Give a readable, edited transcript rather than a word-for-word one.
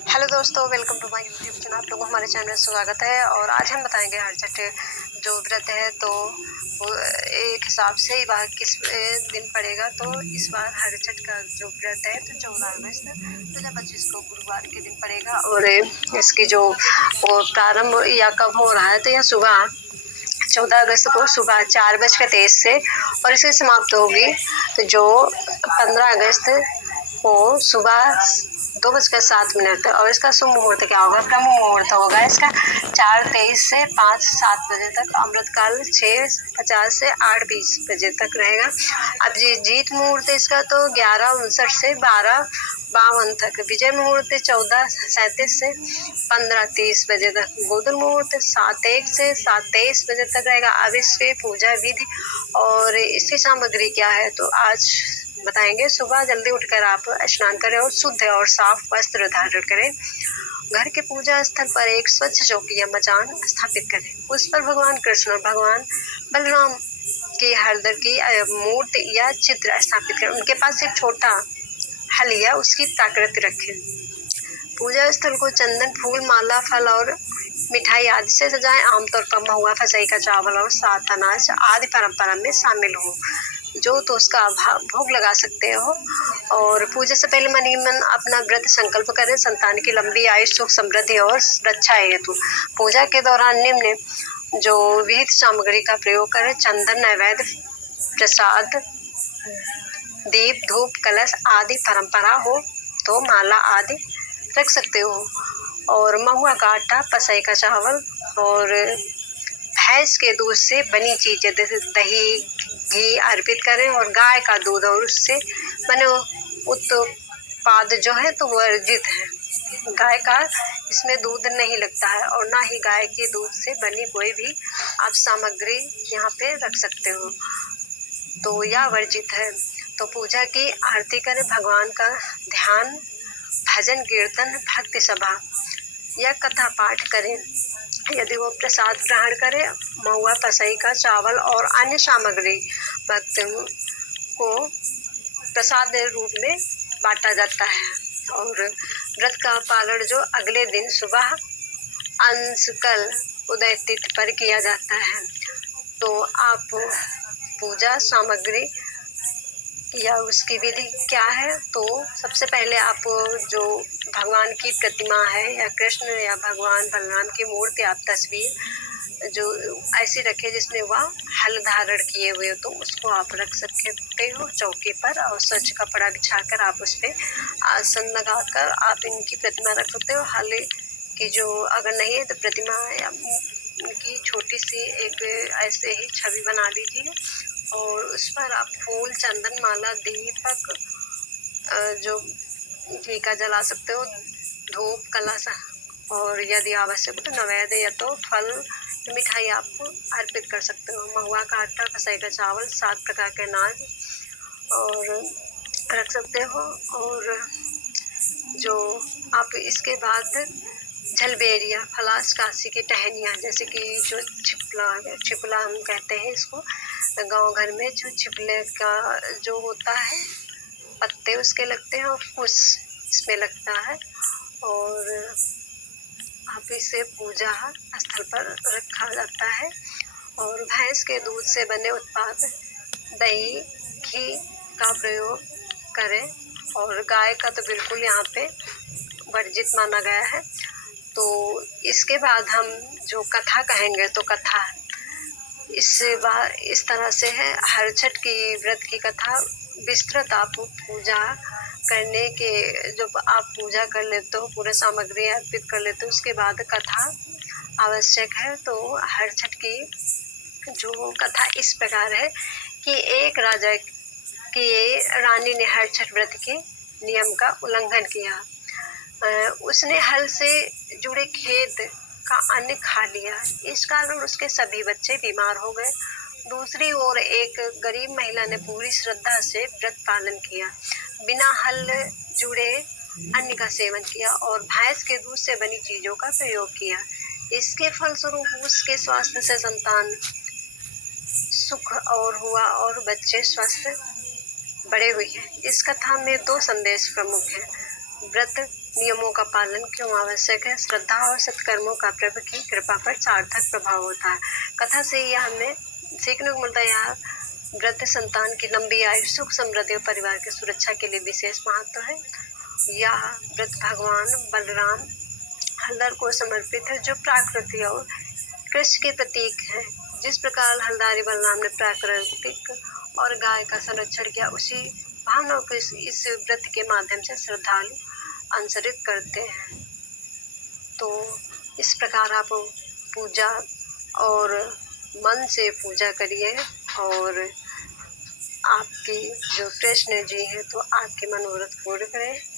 Hello दोस्तों, welcome to my YouTube channel. आप लोगों को हमारे चैनल में स्वागत है। और आज हम बताएंगे हरछठ जो व्रत है तो वो एक हिसाब से वह किस दिन पड़ेगा। तो इस बार हरछठ का जो व्रत है तो 14 अगस्त 2025 को गुरुवार के दिन पड़ेगा। और इसकी जो वो प्रारंभ या कब हो रहा है तो यह सुबह 14 अगस्त को सुबह 4:23 से और इसकी समाप्त होगी तो जो 15 अगस्त को सुबह 2:07 तक। और इसका शुभ मुहूर्त क्या होगा? ब्रह्म मुहूर्त होगा इसका 4:23 से 5:07 बजे तक। अमृतकाल 6:50 से 8:20 बजे तक रहेगा। अब जीत मुहूर्त इसका तो 11:59 से 12:52 तक। विजय मुहूर्त 14:37 से 15:30 बजे तक। गोधन मुहूर्त 7:01 से 7:23 बजे तक रहेगा। अब इसकी पूजा विधि और इसकी सामग्री क्या है तो आज बताएंगे। सुबह जल्दी उठकर आप स्नान करें और शुद्ध और साफ वस्त्र धारण करें। घर के पूजा स्थल पर एक स्वच्छ चौकी या मचान स्थापित करें। उस पर भगवान कृष्ण और भगवान बलराम की हरदर की मूर्ति या चित्र स्थापित करें। उनके पास एक छोटा हल या उसकी प्राकृति रखें। पूजा स्थल को चंदन, फूल, माला, फल और मिठाई आदि से सजाएं। आमतौर पर महुआ, फसई का चावल और सात अनाज आदि परंपरा में शामिल हो जो तो उसका भोग लगा सकते हो। और पूजा से पहले मन ही मन अपना व्रत संकल्प करें। संतान की लंबी आयु, सुख, समृद्धि और रक्षा हेतु पूजा के दौरान निम्न जो विहित सामग्री का प्रयोग करें। चंदन, नैवेद्य, प्रसाद, दीप, धूप, कलश आदि परंपरा हो तो माला आदि रख सकते हो। और महुआ का आटा, पसई का चावल और भैंस के दूध से बनी चीजें जैसे दही, घी अर्पित करें। और गाय का दूध और उससे बने उत्पाद जो है तो वर्जित है। गाय का इसमें दूध नहीं लगता है और ना ही गाय के दूध से बनी कोई भी आप सामग्री यहाँ पे रख सकते हो तो यह वर्जित है। तो पूजा की आरती करें, भगवान का ध्यान, भजन, कीर्तन, भक्ति सभा या कथा पाठ करें। यदि वो प्रसाद ग्रहण करे, महुआ, पसई का चावल और अन्य सामग्री भक्तों को प्रसाद रूप में बांटा जाता है। और व्रत का पालन जो अगले दिन सुबह अंशकल उदय तिथि पर किया जाता है। तो आप पूजा सामग्री या उसकी विधि क्या है तो सबसे पहले आप जो भगवान की प्रतिमा है या कृष्ण या भगवान बलराम की मूर्ति, आप तस्वीर जो ऐसी रखे जिसमें वह हल धारण किए हुए हो तो उसको आप रख सकते हो चौकी पर। और स्वच्छ कपड़ा बिछाकर आप उस पर आसन लगाकर आप इनकी प्रतिमा रख सकते हो। हल की जो अगर नहीं है तो प्रतिमा या उनकी छोटी सी एक ऐसे ही छवि बना लीजिए और उस पर आप फूल, चंदन, माला, दीपक जो घी का जला सकते हो, धूप, कलश और यदि आवश्यक हो तो नैवेद्य या तो फल, मिठाई आप अर्पित कर सकते हो। महुआ का आटा, फसई का चावल, 7 प्रकार के अनाज और रख सकते हो। और जो आप इसके बाद झलबेरिया, फलास, काशी की टहनियाँ जैसे कि जो छिपला हम कहते हैं इसको गांव घर में, जो छिपले का जो होता है पत्ते उसके लगते हैं और फूस इसमें लगता है। और आप इसे पूजा स्थल पर रखा जाता है। और भैंस के दूध से बने उत्पाद, दही, घी का प्रयोग करें। और गाय का तो बिल्कुल यहाँ पे वर्जित माना गया है। तो इसके बाद हम जो कथा कहेंगे तो कथा इस तरह से है। हरछठ की व्रत की कथा विस्तृत आप पूजा करने के जब आप पूजा कर लेते हो, पूरे सामग्री अर्पित कर लेते हो, उसके बाद कथा आवश्यक है। तो हरछठ की जो कथा इस प्रकार है कि एक राजा की रानी ने हरछठ व्रत के नियम का उल्लंघन किया। उसने हल से जुड़े खेत का अन्न खा लिया। इस कारण उसके सभी बच्चे बीमार हो गए। दूसरी ओर एक गरीब महिला ने पूरी श्रद्धा से व्रत पालन किया, बिना हल जुड़े अन्न का सेवन किया और भैंस के दूध से बनी चीजों का प्रयोग किया। इसके फलस्वरूप उसके स्वास्थ्य से संतान सुख और हुआ और बच्चे स्वस्थ बड़े हुए हैं। इस कथा में 2 संदेश प्रमुख हैं। व्रत नियमों का पालन क्यों आवश्यक है? श्रद्धा और सत्कर्मों का प्रभु की कृपा पर सार्थक प्रभाव होता है। कथा से यह हमें सीखने को मिलता है। यह व्रत संतान की लंबी आयु, सुख समृद्धि और परिवार की सुरक्षा के लिए विशेष महत्व है। यह व्रत भगवान बलराम हलदर को समर्पित है, जो प्रकृति और कृष्ण के प्रतीक है। जिस प्रकार हलदारी बलराम ने प्राकृतिक और गाय का संरक्षण किया, उसी भावनाओं को इस व्रत के माध्यम से श्रद्धालु अनुसरित करते हैं। तो इस प्रकार आप पूजा और मन से पूजा करिए और आपकी जो कृष्ण जी हैं तो आपके मनोरथ पूर्ण करें।